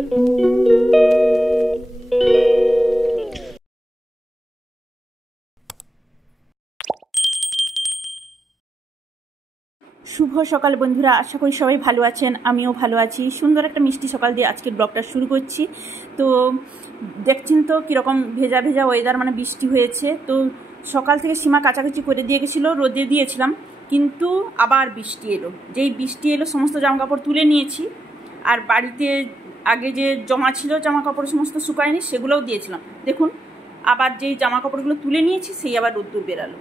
শুভ সকাল বন্ধুরা, আশা করি সবাই ভালো আছেন। আমিও ভালো আছি। সুন্দর একটা মিষ্টি সকাল দিয়ে আজকের ব্লগটা শুরু করছি। তো দেখছেন তো কীরকম ভেজা ভেজা ওয়েদার, মানে বৃষ্টি হয়েছে। তো সকাল থেকে সীমা কাচাকাচি করে দিয়ে গেছিলো, রোদে দিয়েছিলাম, কিন্তু আবার বৃষ্টি এলো। যেই বৃষ্টি এলো সমস্ত জামাকাপড় তুলে নিয়েছি, আর বাড়িতে আগে যে জমা ছিল জামাকাপড় সমস্ত শুকায়নি, সেগুলোও দিয়েছিলাম। দেখুন আবার যেই জামাকাপড়গুলো তুলে নিয়েছি সেই আবার রোদ্দুর বেরালো।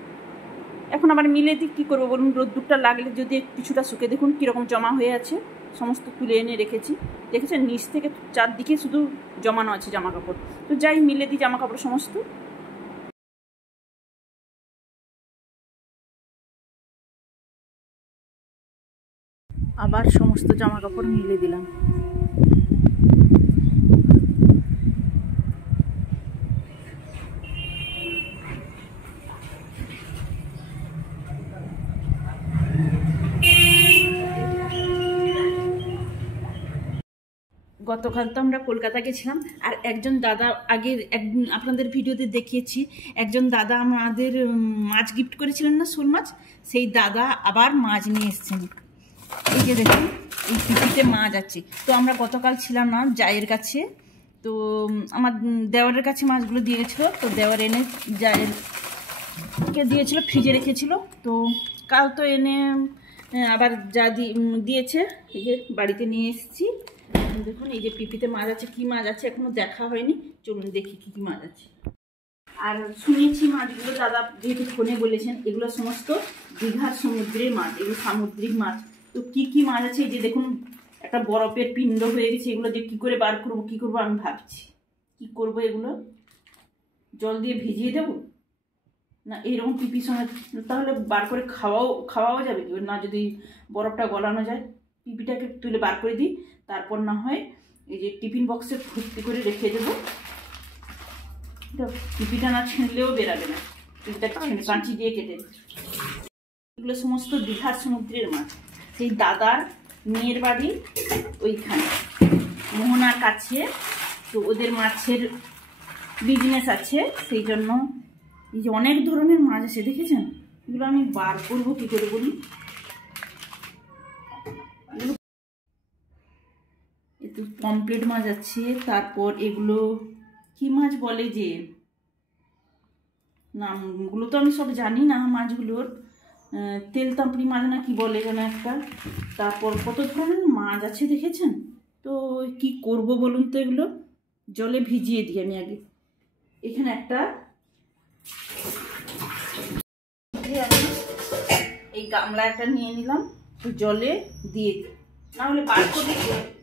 এখন আবার মিলে দিই, কী করবো বলুন? রোদ্দুরটা লাগলে যদি কিছুটা শুকে, দেখুন কীরকম জমা হয়ে আছে। সমস্ত তুলে এনে রেখেছি, দেখেছেন নিচ থেকে চারদিকে শুধু জমানো আছে জামা কাপড়। তো যাই মিলে দিই জামা কাপড় সমস্ত। আবার সমস্ত জামা কাপড় মিলে দিলাম। গতকাল তো আমরা কলকাতা গেছিলাম, আর একজন দাদা, আগে আপনাদের ভিডিওতে দেখিয়েছি, একজন দাদা আমাদের মাছ গিফট করেছিলেন না, শোল মাছ। সেই দাদা আবার মাছ নিয়ে এসছেন। এই যে দেখুন, এই পিপিতে মাছ আছে। তো আমরা গতকাল ছিলাম না জায়ের কাছে, তো আমার দেওয়ারের কাছে মাছগুলো দিয়ে গেছিলো। তো দেওয়ার এনে জায়েরকে দিয়েছিল, ফ্রিজে রেখেছিল। তো কাল তো এনে আবার যা দিয়েছে, এই যে বাড়িতে নিয়ে এসেছি। দেখুন এই যে পিপিতে মাছ আছে। কি মাছ আছে এখনো দেখা হয়নি, চলুন দেখি কি কি মাছ আছে। আর শুনেছি মাছগুলো দাদা যেহেতু ফোনে বলেছেন, এগুলো সমস্ত দীঘার সমুদ্রের মাছ, এগুলো সামুদ্রিক মাছ। তো কি কি মাছ আছে, এই যে দেখুন একটা বরফের পিণ্ড হয়ে গেছে। এগুলো যে কি করে বার করবো, কি করবো আমি ভাবছি। কি করব, এগুলো জল দিয়ে ভিজিয়ে দেবো না এইরকম পিপির সময়, তাহলে বার করে খাওয়াও যাবে না যদি বরফটা গলানো যায়। পিপিটাকে তুলে বার করে দিই, তারপর না হয় এই যে টিফিন বক্সে ভর্তি করে রেখে দেবো। পিপিটা না ছিঁড়লেও বেরাবে না, পিপিটা কাঁচি দিয়ে কেটে। এগুলো সমস্ত দীঘার সমুদ্রের মাছ। সেই দাদার মেয়ের বাড়ি ওইখানে মোহনার কাছে, তো ওদের মাছের বিজনেস আছে, সেই জন্য এই যে অনেক ধরনের মাছ আছে, দেখেছেন? এগুলো আমি বার করবো কি করে বলি। একটু পমফ্রেট মাছ আছে, তারপর এগুলো কি মাছ বলে যে, নামগুলো তো আমি সব জানি না মাছগুলোর। তেল তাঁপড়ি মাছ না কি বলে যেন একটা। তারপর কত ধরনের মাছ আছে দেখেছেন? তো কি করব বলুন তো, এগুলো জলে ভিজিয়ে দিই আমি আগে। এখানে একটা এই গামলা একটা নিয়ে নিলাম, জলে দিয়ে দিই, নাহলে বার করে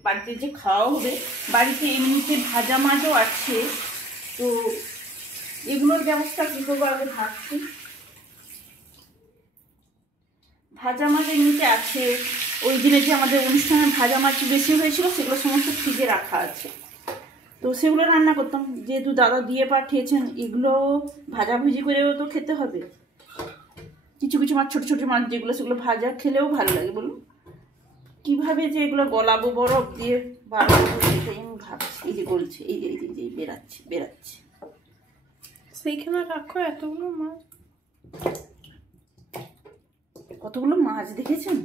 বাড়িতে যে খাওয়া হবে। বাড়িতে এমনিতে ভাজা মাছও আছে, তো এগুলোর ব্যবস্থা কী করবো আগে ভাবছি। ভাজা মাছ এমনিতে আছে, ওই দিনে যে আমাদের অনুষ্ঠানে ভাজা মাছ বেশি হয়েছিল, সেগুলো সমস্ত ফ্রিজে রাখা আছে। তো সেগুলো রান্না করতাম, যেহেতু দাদা দিয়ে পাঠিয়েছেন। এগুলো ভাজাভুজি করেও তো খেতে হবে। কিছু কিছু মাছ, ছোটো ছোটো মাছ যেগুলো, সেগুলো ভাজা খেলেও ভালো লাগে বলুন। কীভাবে যে এগুলো গলাবো বরফ দিয়ে বার করবো, সেটাই আমি ভাবছি। এই যে গলছে, এই যে এই যে বেরাচ্ছে। সেইখানে রাখো এতগুলো মাছ। কতগুলো মাছ দেখেছেন?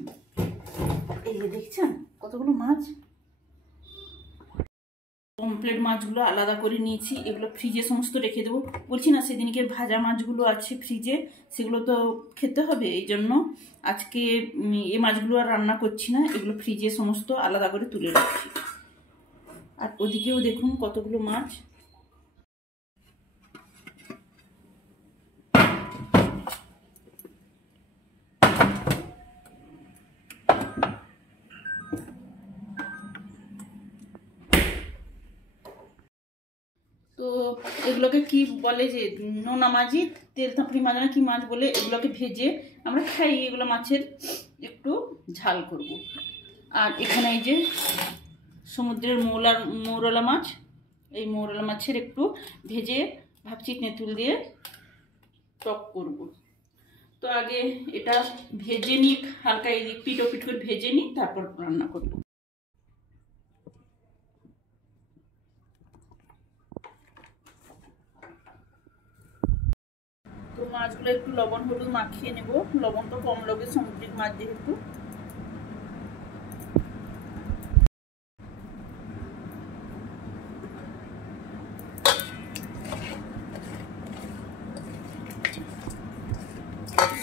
এই যে দেখছেন কতগুলো মাছ। পমফ্রেট মাছগুলো আলাদা করে নিয়েছি, এগুলো ফ্রিজে সমস্ত রেখে দেবো। বলছি না সেদিনকে ভাজা মাছগুলো আছে ফ্রিজে, সেগুলো তো খেতে হবে। এই জন্য আজকে এই মাছগুলো আর রান্না করছি না, এগুলো ফ্রিজে সমস্ত আলাদা করে তুলে রাখছি। আর ওদিকেও দেখুন কতগুলো মাছ। তো এগুলোকে কি বলে যে নোনা মাঝি, তেল তাঁপড়ি মাছ না কি মাছ বলে, এগুলোকে ভেজে আমরা খাই। এগুলো মাছের একটু ঝাল করব। আর এখানে এই যে সমুদ্রের মৌরলা মাছ, এই মৌরলা মাছের একটু ভেজে ভাবছি তেঁতুল দিয়ে টক করব। তো আগে এটা ভেজে নিই, হালকা এই পিট করে ভেজে নিই, তারপর রান্না করব। মাছগুলো একটু লবণ হলুদ মাখিয়ে নেব, লবণ তো কম লাগে সামুদ্রিক মাছ যেহেতু।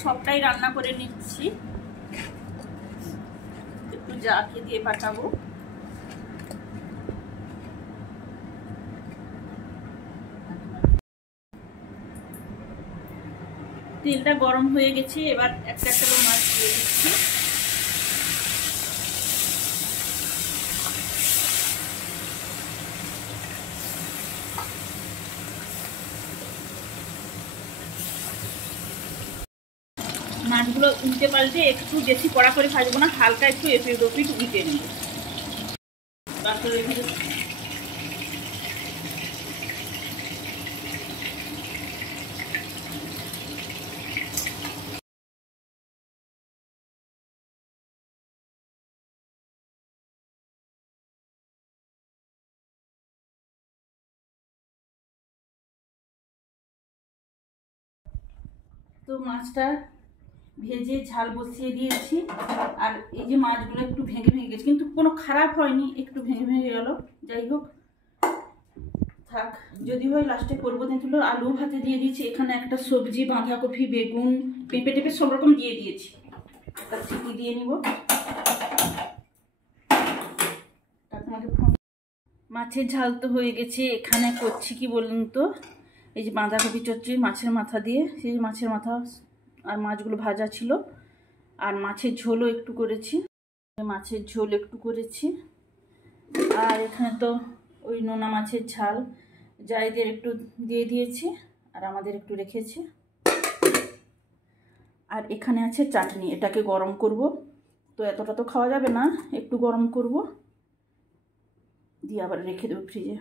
সবটাই রান্না করে নিচ্ছি, একটু জাকে দিয়ে পাঠাবো। তেলটা গরম হয়ে গেছে, এবার একটা একটা করে মাছ দিয়ে দিচ্ছি। মাছগুলো উল্টে পাল্টে একটু বেশি কড়া করে ভাজবো না, হালকা একটু এপিট ওপিট উল্টে নেব। তারপরে তো মাছটা ভেজে ঝাল বসিয়ে দিয়েছি। আর এই যে মাছগুলো একটু ভেঙে ভেঙে গেছে, কিন্তু কোনো খারাপ হয়নি, একটু ভেঙে ভেঙে গেল, যাই হোক থাক। যদি হয় লাস্টে করবো। দেখলো আলু ভাতে দিয়ে দিয়েছি, এখানে একটা সবজি বাঁধাকপি বেগুন পেঁপে টেপে সব রকম দিয়ে দিয়েছি। তার সিটি দিয়ে নিব। মাছের ঝাল তো হয়ে গেছে, এখানে করছি কি বলুন তো, এই যে বাঁধাকপি চচ্চড়ি মাছের মাথা দিয়ে, সেই মাছের মাথা আর মাছগুলো ভাজা ছিল, আর মাছের ঝোলও একটু করেছি, মাছের ঝোল একটু করেছি। আর এখানে তো ওই নোনা মাছের ঝাল যাইদের একটু দিয়ে দিয়েছি, আর আমাদের একটু রেখেছি। আর এখানে আছে চাটনি, এটাকে গরম করব। তো এতটা তো খাওয়া যাবে না, একটু গরম করব, দিয়ে আবার রেখে দেবো ফ্রিজে।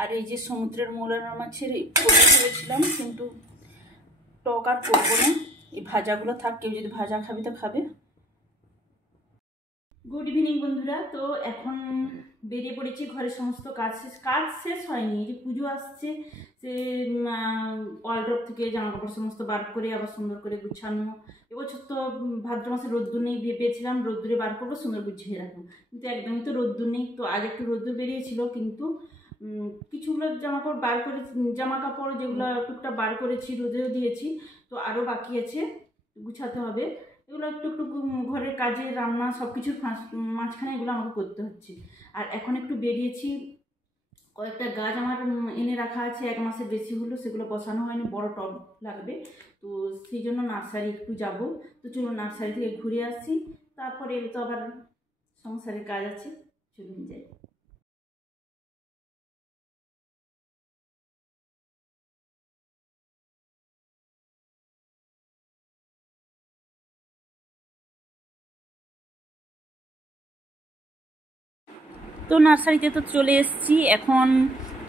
আর এই যে সমুদ্রের মৌলানা মাছের পরে ভেবেছিলাম, কিন্তু টক আর করবো না, এই ভাজাগুলো থাক, কেউ যদি ভাজা খাবে তো খাবে। গুড ইভিনিং বন্ধুরা। তো এখন বেরিয়ে পড়েছি, ঘরের সমস্ত কাজ শেষ হয়নি। এই যে পুজো আসছে, সে ওয়ার্ড্রপ থেকে জামা কাপড় সমস্ত বার করে আবার সুন্দর করে গুছানো। এবছর তো ভাদ্র মাসে রোদ্দুর নেই, ভেবেছিলাম রোদ্দুরে বার করবো, সুন্দর গুছিয়ে রাখবো, কিন্তু একদমই তো রোদ্দুর নেই। তো আজ একটু রোদ্দুর বেরিয়েছিল, কিন্তু কিছুগুলো জামা কাপড় যেগুলো টুকটা বার করেছি, রোদেও দিয়েছি। তো আরও বাকি আছে, গুছাতে হবে। এগুলো একটু একটু ঘরের কাজে, রান্না সব কিছুর মাঝখানে এগুলো আমাকে করতে হচ্ছে। আর এখন একটু বেরিয়েছি, কয়েকটা গাছ আমার এনে রাখা আছে, 1 মাসের বেশি হলো, সেগুলো বসানো হয়নি, বড় টব লাগবে। তো সেই জন্য নার্সারি একটু যাব। তো চলুন নার্সারি থেকে ঘুরে আসি, তারপরে তো আবার সংসারের কাজ আছে, চলুন যাই। তো নার্সারিতে তো চলে এসেছি, এখন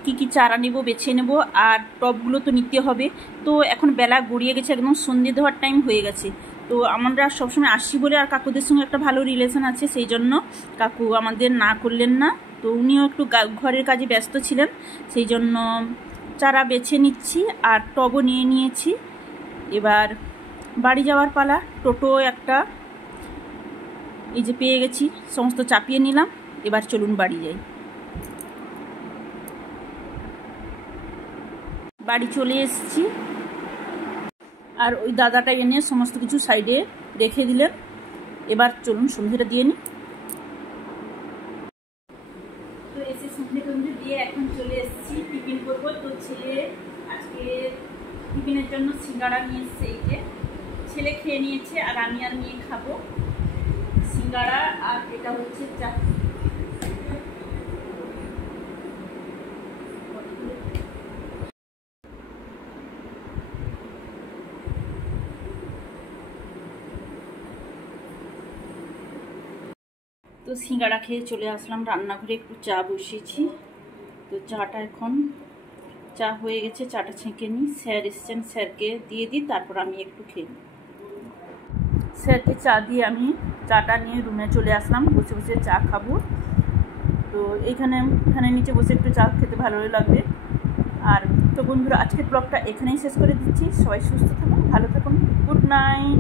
কি কি চারা নেব বেছে নেব, আর টবগুলো তো নিতে হবে। তো এখন বেলা গড়িয়ে গেছে, একদম সন্ধ্যে দেওয়ার টাইম হয়ে গেছে। তো আমরা সবসময় আসি বলে, আর কাকুদের সঙ্গে একটা ভালো রিলেশন আছে, সেই জন্য কাকু আমাদের না করলেন না। তো উনিও একটু ঘরের কাজে ব্যস্ত ছিলেন, সেই জন্য চারা বেছে নিচ্ছি, আর টবও নিয়ে নিয়েছি। এবার বাড়ি যাওয়ার পালা। টোটো একটা এই যে পেয়ে গেছি, সমস্ত চাপিয়ে নিলাম। এবার চলুন বাড়ি যাই। বাড়ি চলে এসেছি, আর ওই দাদাটা এনে সমস্ত কিছু সাইডে রেখে দিলেন। এবার চলুন সন্ধ্যেটা দিয়ে নিই। তো এসে সন্ধ্যে দিয়ে এখন চলে এসেছি, টিফিন করবো। তো ছেলে আজকে টিফিনের জন্য সিঙ্গাড়া নিয়ে এসছে, এই যে ছেলে খেয়ে নিয়েছে, আর আমি আর মেয়ে খাবো সিঙ্গাড়া। আর এটা হচ্ছে চাটনি। তো সিঙ্গাড়া খেয়ে চলে আসলাম রান্নাঘরে, একটু চা বসিয়েছি। তো চাটা এখন চা হয়ে গেছে, চাটা ছেঁকে নিই। স্যার এসছেন, স্যারকে দিয়ে দিই, তারপর আমি একটু খেয়ে নিই। স্যারকে চা দিয়ে আমি চাটা নিয়ে রুমে চলে আসলাম, বসে বসে চা খাবো। তো এখানে নিচে বসে একটু চা খেতে ভালোই লাগবে। আর তো বন্ধুরা, আজকের ব্লগটা এখানেই শেষ করে দিচ্ছি। সবাই সুস্থ থাকুন, ভালো থাকুন, গুড নাইট।